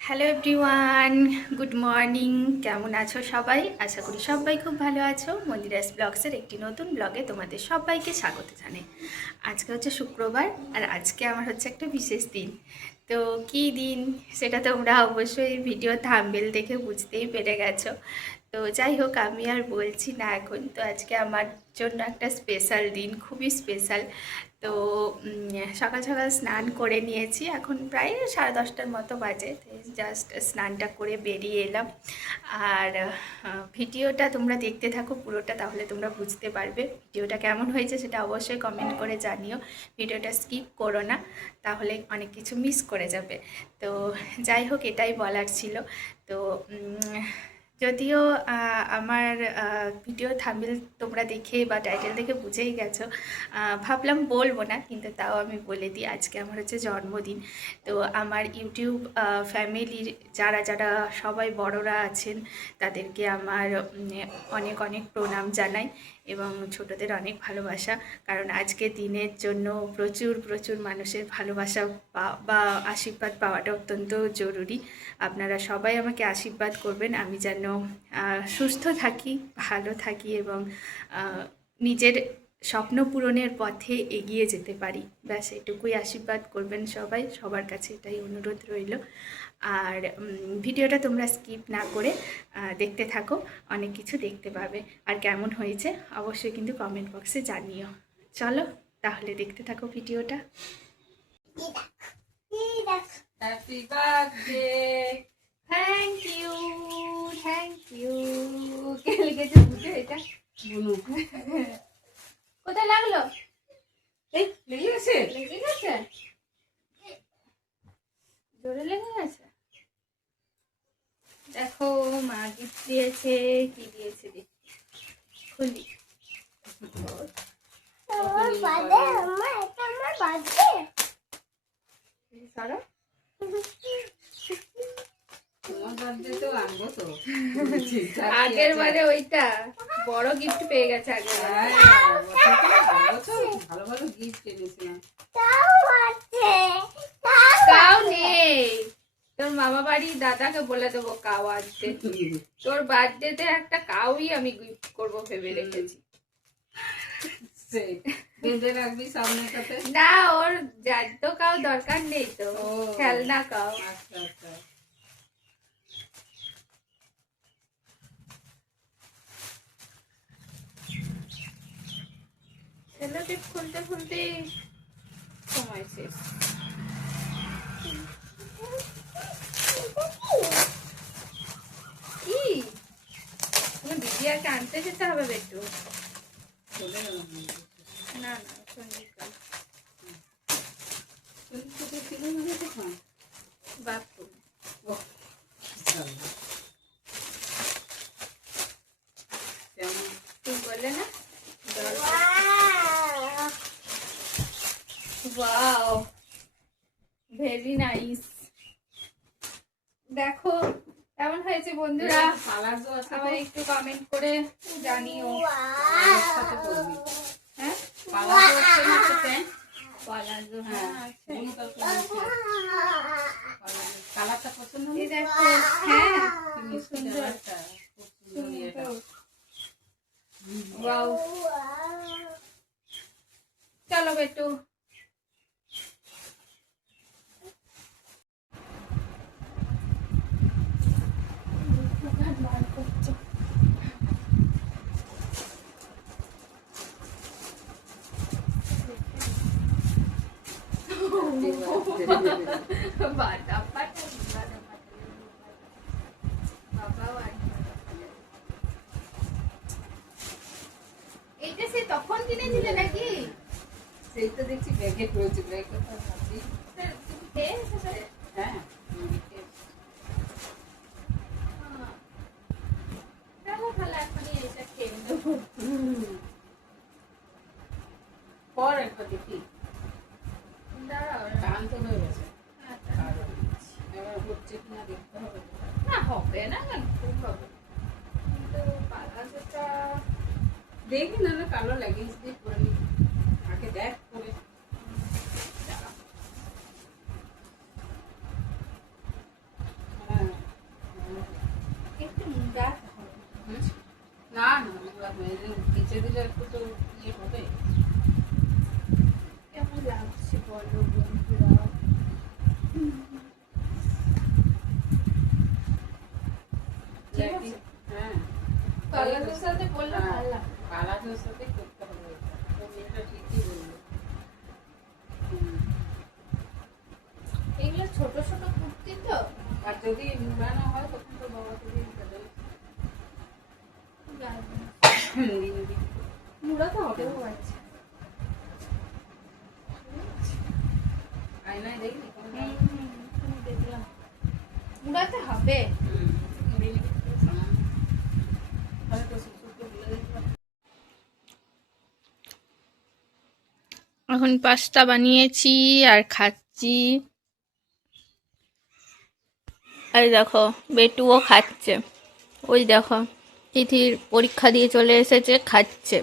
Hello everyone, good morning. কেমন আছো সবাই? আশা করি সবাই খুব ভালো আছো। মন্দিরাস ব্লগসের একটি নতুন ব্লগে তোমাদের সবাইকে স্বাগত জানাই। আজকে হচ্ছে শুক্রবার, আর আজকে আমার হচ্ছে একটা বিশেষ দিন। তো কী দিন সেটা তোমরা অবশ্যই ভিডিও থাম্বনেল দেখে বুঝতেই পেরে গেছো। তো যাই হোক, আমি আর বলছি না এখন। তো আজকে আমার জন্য একটা স্পেশাল দিন, খুবই স্পেশাল। তো সকাল সকাল স্নান করে নিয়েছি, এখন প্রায় 10:30টার মতো বাজে। জাস্ট স্নানটা করে বেরিয়ে এলাম। আর ভিডিওটা তোমরা দেখতে থাকো পুরোটা, তাহলে তোমরা বুঝতে পারবে ভিডিওটা কেমন হয়েছে। সেটা অবশ্যই কমেন্ট করে জানিও। ভিডিওটা স্কিপ করো না, তাহলে অনেক কিছু মিস করে যাবে। তো যাই হোক, এটাই বলার ছিল। তো যদিও আমার ভিডিও থাম্বনেল তোমরা দেখে বা টাইটেল দেখে বুঝেই গেছো, ভাবলাম বলবো না, কিন্তু তাও আমি বলে দিই। আজকে আমার হচ্ছে জন্মদিন। তো আমার ইউটিউব ফ্যামিলির যারা যারা সবাই বড়রা আছেন, তাদেরকে আমার অনেক অনেক প্রণাম জানাই, এবং ছোটদের অনেক ভালোবাসা। কারণ আজকে দিনের জন্য প্রচুর প্রচুর মানুষের ভালোবাসা বা আশীর্বাদ পাওয়াটা অত্যন্ত জরুরি। আপনারা সবাই আমাকে আশীর্বাদ করবেন, আমি যেন সুস্থ থাকি, ভালো থাকি, এবং নিজের স্বপ্ন পূরণের পথে এগিয়ে যেতে পারি। ব্যাস এটুকুই আশীর্বাদ করবেন সবাই, সবার কাছে এটাই অনুরোধ রইল। আর ভিডিওটা তোমরা স্কিপ না করে দেখতে থাকো, অনেক কিছু দেখতে পাবে। আর কেমন হয়েছে অবশ্যই কিন্তু কমেন্ট বক্সে জানিও। চলো তাহলে দেখতে থাকো ভিডিওটা। Happy birthday. Thank you, thank you. কে লিখেছে বুঝে এটা? বুনু। কোথায় লাগলো? এই লেগে গেছে, লেগে গেছে, জোরে লেগে গেছে। দেখো মা গিফট দিয়েছে। কি দিয়েছে দেখি, খুলি। আমার বার্থডে। সারা আগের বারে ওইটা বড় গিফট পেয়ে গেছে। আগের ভালো ভালো গিফট এনেছিলাম, কাউ নেই। তোর মামা বাড়ি দাদাকে বলে দেবো কাউ আসতে। তোর বার্থডেতে একটা কাউই আমি গিফট করবো ভেবে রেখেছি। বেঁধে রাখবি সামনেটাতে। না, ওর জ্যান্ত কাউ দরকার নেই তো, খেলনা কাউ। আচ্ছা আচ্ছা। সেলোটেপ খুলতে খুলতে সময় শেষ। কি তুমি দিদিয়াকে আনতে যেতে হবে একটু? না না, সঞ্জিতা বাপু তুমি বললে না? Wow, very nice. দেখো কেমন হয়েছে বন্ধুরা, সবাই একটু কমেন্ট করে জানিও। হ্যাঁ পালাজো, হ্যাঁ কালারটা পছন্দ। দেখো হ্যাঁ কি সুন্দর, ওয়াও। চলো একটু এইটা সে তখন কিনেছিলে নাকি? সেই তো দেখছি ব্যাগে রয়েছে, ব্যাগটা তো ভাবছি। হ্যাঁ তাহলে এখনই এটা খেয়ে নেবো। পর একবার দেখি, দাঁড়াও টান তো হয়ে গেছে। এবার হচ্ছে কিনা দেখতে হবে। না হবে না, খুব হবে, কিন্তু পালাজোটা দেখি না কালো লেগিংস দিয়ে পরে নি আগে দেখ পরে। পিছিয়ে দিলে একটু তো ইয়ে হবে। কেমন লাগছে বলো বন্ধুরা? হ্যাঁ, কালারের সাথে বললে ভালো লাগে। কালারের সাথে করতে হবে। তো মেয়েটা ঠিকই বললো। এগুলো ছোট ছোট কুর্তি তো, আর যদি মুড়ানো হয় তখন তো বাবা যদি মুড়া তো হবেও আছে। আয়নায় দেখলি দেখলাম মুড়াতে হবে। এখন পাস্তা বানিয়েছি আর খাচ্ছি। আর দেখো বেটুও খাচ্ছে। ওই দেখো তিথির পরীক্ষা দিয়ে চলে এসেছে, খাচ্ছে।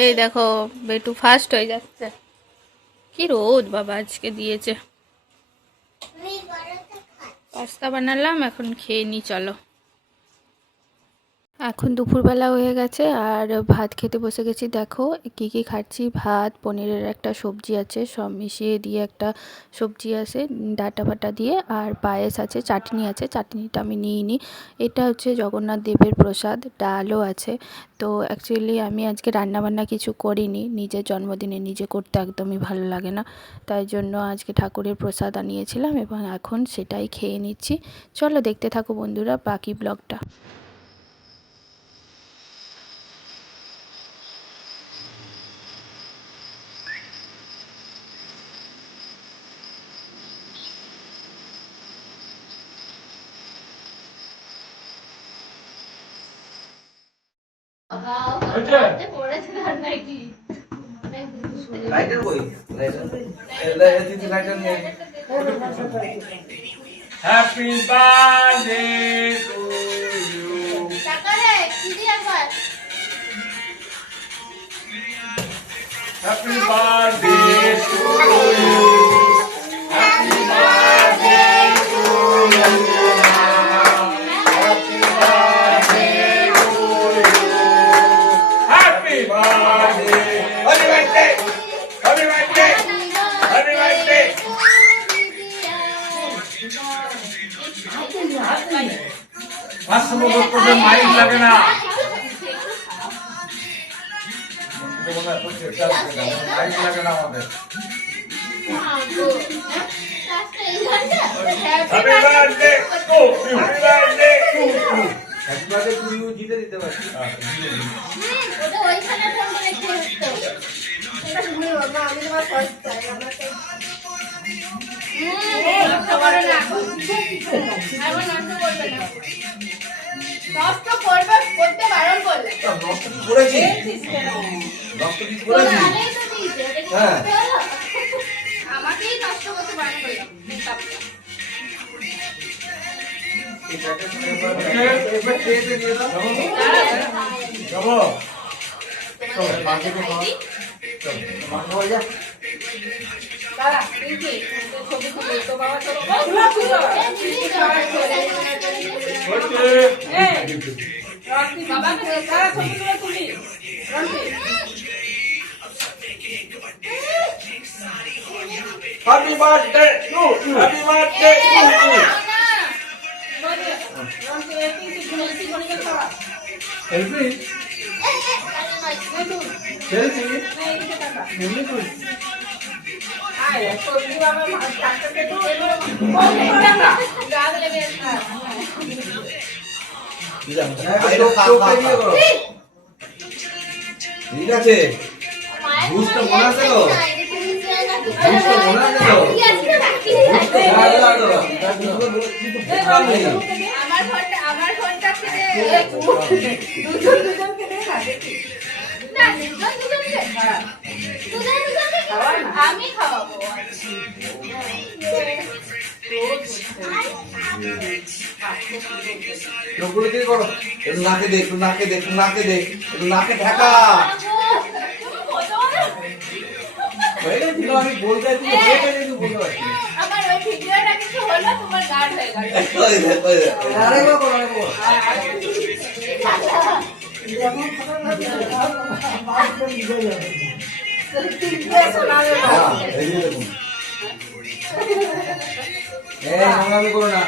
এই দেখো বেটু ফার্স্ট হয়ে যাচ্ছে। কি রোদ বাবা আজকে দিয়েছে। পাস্তা বানালাম, এখন খেয়ে নি চলো। এখন দুপুরবেলা হয়ে গেছে আর ভাত খেতে বসে গেছি। দেখো কি কি খাচ্ছি। ভাত, পনিরের একটা সবজি আছে, সব মিশিয়ে দিয়ে একটা সবজি আছে ডাটা ফাটা দিয়ে, আর পায়েস আছে, চাটনি আছে। চাটনিটা আমি নিইনি, এটা হচ্ছে জগন্নাথ দেবের প্রসাদ। ডালও আছে। তো অ্যাকচুয়ালি আমি আজকে রান্নাবান্না কিছু করিনি। নিজের জন্মদিনে নিজে করতে একদমই ভালো লাগে না, তাই জন্য আজকে ঠাকুরের প্রসাদ আনিয়েছিলাম এবং এখন সেটাই খেয়ে নিচ্ছি। চলো দেখতে থাকো বন্ধুরা বাকি ব্লগটা। লাইটার কই লাইটার তিন লাইটার নিয়ে হ্যাপি বার্থডে টু ইউ টাকারে দিদি একবার happy birthday to you happy birthday to you happy birthday to you happy birthday happy birthday happy birthday happy birthday পাঁচশো বছর মাইক লাগে না মাইক লাগে না আমাদের happy birthday to you happy birthday to you happy birthday to you জিতে দিতে পারছি ওটা ওইখানে ফোন করে খেয়ে এটা শুনে বাবা আমি তোমার ফার্স্ট চাই আমাকে নষ্ট করো না এখন নষ্ট করবে না নষ্ট করবে করতে বারণ করলে নষ্ট কি করেছি নষ্ট কি করেছি হ্যাঁ আমাকেই নষ্ট করতে বারণ করলাম এবার খেতে দিয়ে দাও যাবো চলো মাকে তো মাকে হয়ে যা দাঁড়া দিদি ছবি তুলে তো বাবা চলো রন্টি বাবাকে দাঁড়া ছবি তুলে তুলি Ronti happy birthday to you happy birthday to you Ronti এটি সেলফি করে খাওয়া সেলফি সেলফি এইদিকে টাকা এমনি তুই আয় ছবি বাবা ডাক্তারকে তো এবারে গাল লেগে ঠিক আছে বুঝতে মনে আছে তো বুঝতে মনে আছে তো আমার ফোনটা ছেড়ে দুজনকে দে না দেখি না দুজনকে আমি খাওয়াবো লোকগুলো কি করো একটু নাকে দে একটু নাকে দে একটু নাকে দে একটু নাকে ঢাকা হয়ে গেছিল আমি বলতে চাইছি হয়ে গেছে কিন্তু বলতে পারছি আমার ওই ভিডিওটা কিছু হলো বললো তোমার গার্ড হয়ে গেল। আরেকবার করো, আরেকবার। এই নোংরামি করো না।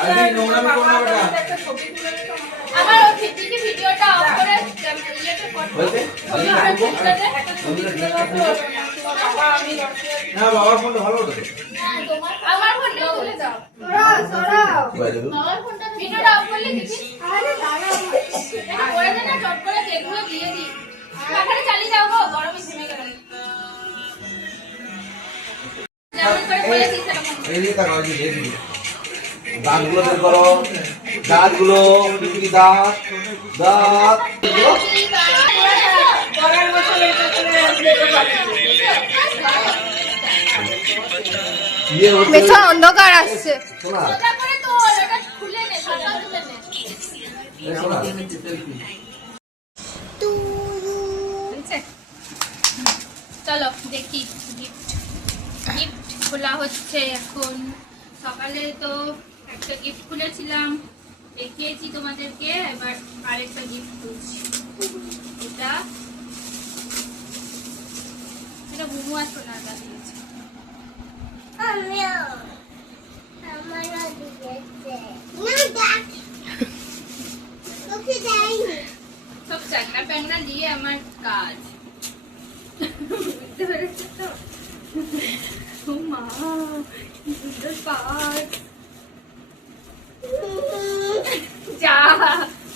আরে নোংরামি করো না বেটা। আমার ওই ভিডিওটা অফ করে ইয়েটা কর। হয়েছে? না বাবার ফোনটা ভালো হতো। আমার ফোনটা খুলে দাও। আমার ফোনটা ভিডিওটা অফ করলে দিদি। এটা করে দে না, চট করে কেকগুলো দিয়ে দি। তারপরে চালিয়ে যাও গো, গরমে ঘুমে গেল। যেমন করে বলে দিস এরকম। এই তাকাও জি এই দিকে। দাঁতগুলো বের করো। দাঁতগুলো কি দাঁত? দাঁত। করার মতো এটা করে ইয়ে হচ্ছে মেশো অন্ধকার আসছে। শোনা। সোজা করে তো এটা খুলে নে, সোজা খুলে নে। এই শোনা। চলো দেখি গিফট খোলা হচ্ছে এখন। সকালে তো একটা গিফট খুলেছিলাম, দেখিয়েছি তোমাদেরকে, এবার আরেকটা গিফট খুলছি। এটা বুমু আর সোনাদা দিয়েছে। সব চাকরা প্যাংরা দিয়ে আমার কাজ। বুঝতে পেরেছো তো? ও মা, কি সুন্দর পাট। যা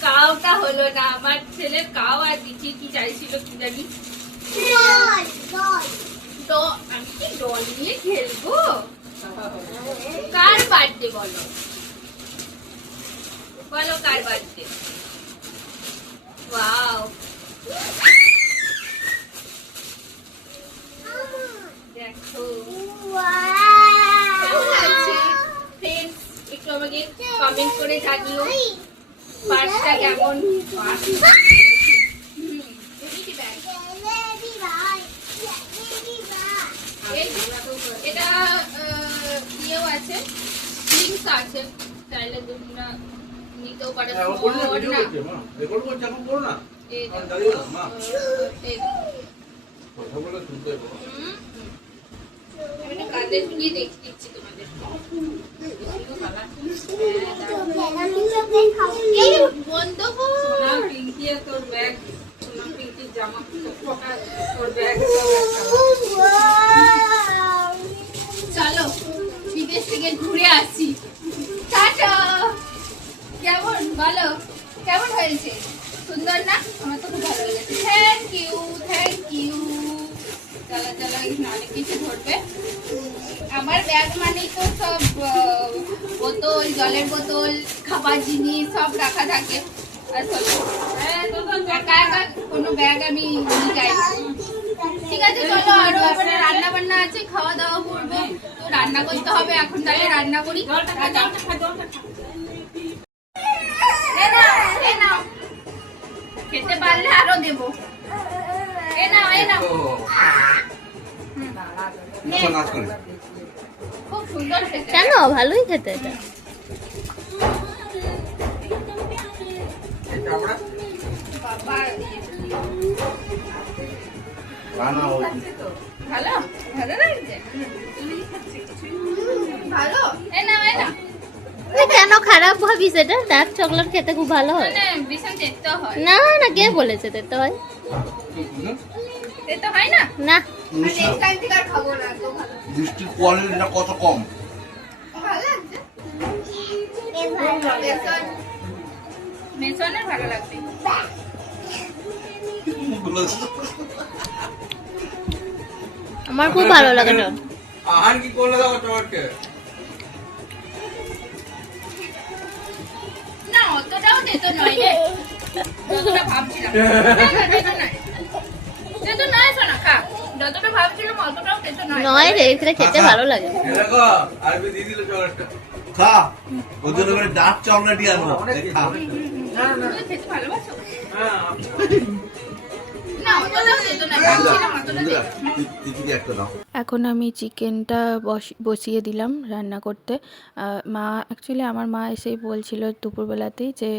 কাউটা হলো না, আমার ছেলের কাউ আর দিচ্ছি কি চাইছিল কি জানি। তো আমি কি ডল নিয়ে খেলবো? কার বার্থডে বলো, বলো কার বার্থডে? ওয়াও, দেখো কেমন লাগছে ফ্রেন্ডস, একটু আমাকে কমেন্ট করে জানিও পার্সটা কেমন। এটা ইয়েও আছে, লিঙ্ক আছে, চাইলে তোমরা নিতেও পারো। রেকর্ড করছি এখন করো না। এই আর দাঁড়িয়ে না মা। এই কথা বলে শুনতে হবে। আমি কাঁধে ঝুলিয়ে দেখে দিচ্ছি তোমাদের। বন্ধ সোনা পিঙ্কি আর তোর ব্যাগ, সোনা পিঙ্কির জামা তোর ব্যাগ। চলো বিদেশ থেকে ঘুরে আসি। টাটা। কেমন বলো, কেমন হয়েছে? সুন্দর না? আমার তো খুব ভালো লেগেছে। Thank you, thank you. চলো চলো, এখানে অনেক কিছু ঘটবে। আমার ব্যাগ মানেই তো সব বোতল, জলের বোতল, খাবার জিনিস সব রাখা থাকে। আর চলো, একা একা কোনো ব্যাগ আমি নিয়ে যাই না। ঠিক আছে চলো, আরো ওখানে রান্না বান্না আছে, খাওয়া দাওয়া করবো, তো রান্না করতে হবে। এখন তাহলে রান্না করি। এই নাও, খেতে পারলে আরো দেবো। এই নাও, এই নাও। নে। নাচ করে। খুব সুন্দর খেতে। কেন ভালোই খেতে এটা। চামড়া বাবা রান্না হচ্ছে। ভালো, ভালো লাগছে। ভালো। এই নাও, এই নাও। কেন খারাপ ভাবিস? এটা ডার্ক চকলেট খেতে খুব ভালো হয়। মানে ভীষণ তেতো হয়। না না, কে বলেছে তেতো হয়? তেতো হয় না? না। নেক্সট টাইম থেকে আর খাবো না, তো ভালো। বৃষ্টির কোয়ালিটিটা কত কম। ভালো লাগছে। মেসনের ভালো লাগবে। আমার খুব ভালো লাগে না। আর কি করলে দাও তোমাকে? না অতটাও তেতো নয় রে, যতটা ভাবছিলাম। না, না, তেতো নয়। তেতো নয় শোনা, খা। যতটা ভাবছিলাম অতটাও তেতো নয়। নয় রে, এটা খেতে ভালো লাগে। দেখো আরবি দিয়ে দিল চকলেটটা। খা। ওর জন্য করে ডার্ক চকলেটই আনবো। খা। তুমি খেতে ভালোবাসো? হ্যাঁ। না অতটাও তেতো নয়, ভাবছিলাম অতটা তোটা দে। টিকিটি একটা দাও। এখন আমি চিকেনটা বসিয়ে দিলাম রান্না করতে। মা অ্যাকচুয়ালি আমার মা এসেই বলছিল দুপুরবেলাতেই যে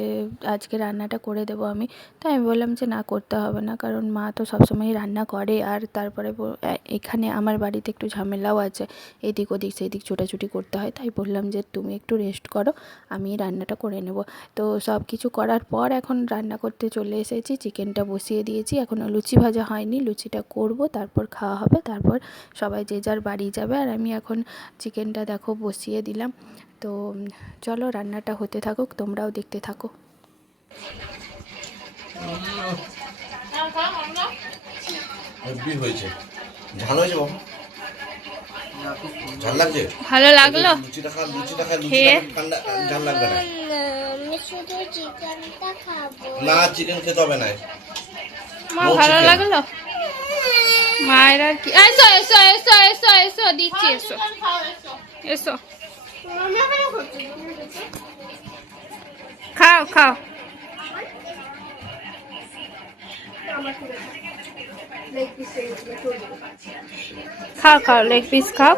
আজকে রান্নাটা করে দেবো আমি। তাই আমি বললাম যে না, করতে হবে না, কারণ মা তো সবসময়ই রান্না করে। আর তারপরে এখানে আমার বাড়িতে একটু ঝামেলাও আছে, এদিক ওদিক সেদিক ছোটাছুটি করতে হয়। তাই বললাম যে তুমি একটু রেস্ট করো, আমি রান্নাটা করে নেব। তো সব কিছু করার পর এখন রান্না করতে চলে এসেছি। চিকেনটা বসিয়ে দিয়েছি, এখনও লুচি ভাজা হয়নি, লুচিটা করব, তারপর খাওয়া হবে, তারপর সবাই যে যার বাড়ি যাবে। আর আমি এখন চিকেনটা দেখো বসিয়ে দিলাম। তো চলো রান্নাটা হতে থাকুক, তোমরাও দেখতে থাকো। হেভি হয়েছে। ঝাল হয়েছে বাবা? ঝাল লাগছে? ভালো লাগলো লুচিটা খা, লুচিটা খা, খেয়ে? লুচিটা ঠান্ডা, ঝাল লাগবে না। আমি শুধু চিকেনটা খাবো। না, চিকেন খেতে হবে না। মা No ভালো chicken. লাগলো? মায়ের আর কি, এসো এসো এসো এসো এসো, দিচ্ছি, এসো এসো, খাও খাও, খাও খাও, লেগ পিস খাও।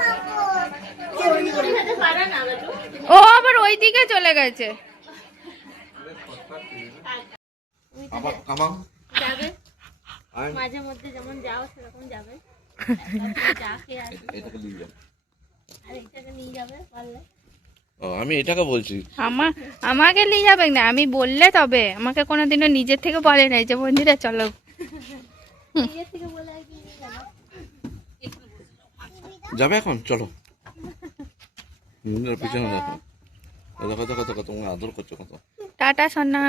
ও আবার ওই দিকে চলে গেছে। আবার কামাও। যাবে আর মাঝে মধ্যে যেমন যাও সেরকম যাবে। যা খেয়ে আসবে এটাকে নিয়ে যাও। আর এটাকে নিয়ে যাবে পারলে। ও, আমি এটাকে বলছি। আমাকে নিয়ে যাবে না, আমি বললে তবে। আমাকে কোনোদিনও নিজের থেকে বলে নাই যে বন্ধুরা চলো। নিজের থেকে বলে আর কি নিয়ে যাবে। যাবে এখন? চলো। পিছনে দেখো, দেখো দেখো দেখো, তোমাকে আদর করছো কত। টাটা সোনা,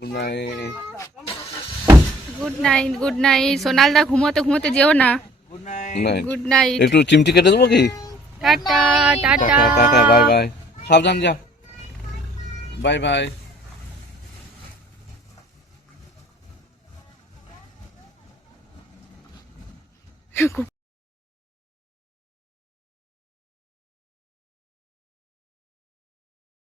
good night. Good night, good night. সোনালদা ঘুমোতে ঘুমোতে যেও না। নাইট। গুড নাইট, একটু চিমটি কেটে দেবো কি? Tata tata. Tata tata, bye bye. সাবধান যা। Bye bye.